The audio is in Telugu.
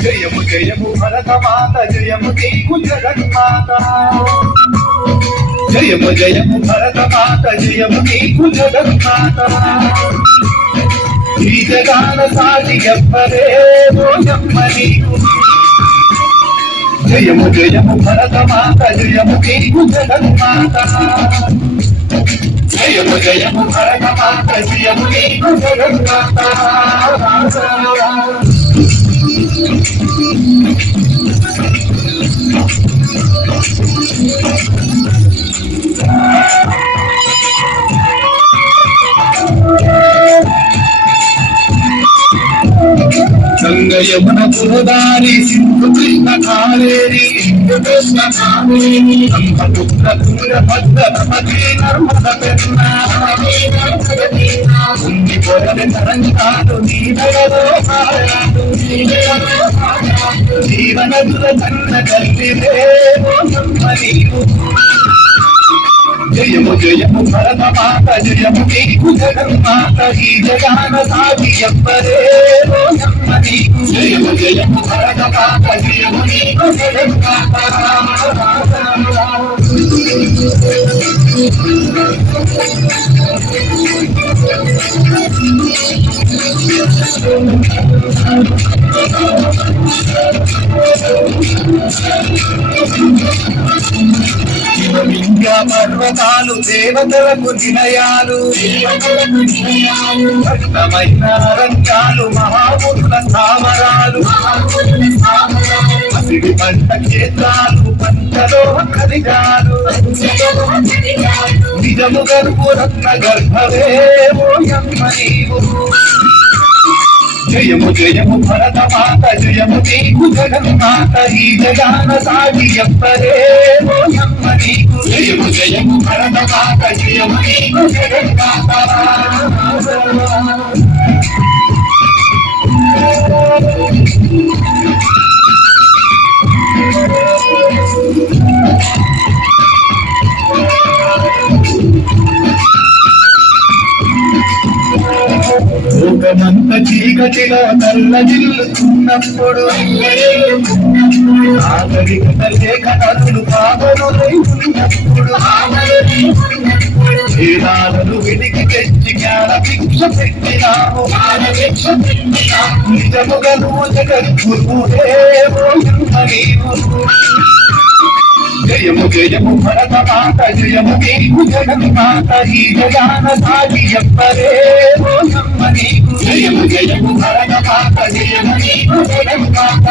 జయము జయము భరతమాత జయము నీకు జగన్మాత జయము జయము భరతమాత జయము నీకు జగన్మాత ఈ జగాన సాటి ఎవ్వరే ఓయమ్మ నీకు జయము జయము భరతమాత జయము నీకు జగన్మాత జయము జయము భరతమాత జయము నీకు జగన్మాత గంగయమున గోదారి సింధు కృష్ణ కావేరి బ్రహ్మపుత్ర తుంగభద్ర నమదే నర్మద పెన్న ఉంది పొరలి తరంగాలు నీడలో జీవనదుల కన్న కల్లిదే నీవు జయము జయము భరతమాత జయము నీకు జగన్మాత ఈ జగాన సాగి ఎవ్వరే ఓయమ్మ నీకు జయము జయము భరతమాత జయము నీకు జగన్మాత పర్వతాలు దేవతలకు నిలయాలు భక్తమైన అరణ్యాలు మహాపురుల స్థావరాలు అసిడి పంట క్షేత్రాలు పంటలో ఖనిజాలు నిజము గర్భు రత్న గర్భవే ఓయమ్మ నీవు జయము జయము భరతమాత జయము నీకు జగన్మాత ఈ జగాన సాగి ఎవ్వరే ఓయమ్మ నీకు జయము జయము భరతమాత జయము నీకు జగన్మాత లోకమంత చీకటిలో నల్లజిల్లుతున్నప్పుడు ఆగరికత లేక నదులు పాపనులై ఉన్నప్పుడు వేదాలను వెలికి తెచ్చి జ్ఞాన భిక్ష పెట్టినాము నిజముగా నువ్వు జగద్గురువే ఓయమ్మ నీవు జయము జయము భరతమాత జయము నీకు జగన్మాత ఈ జగాన సాగి ఎవ్వరే ఓయమ్మ నీకు జయము జయము భరతమాత జయము నీకు జగన్మాత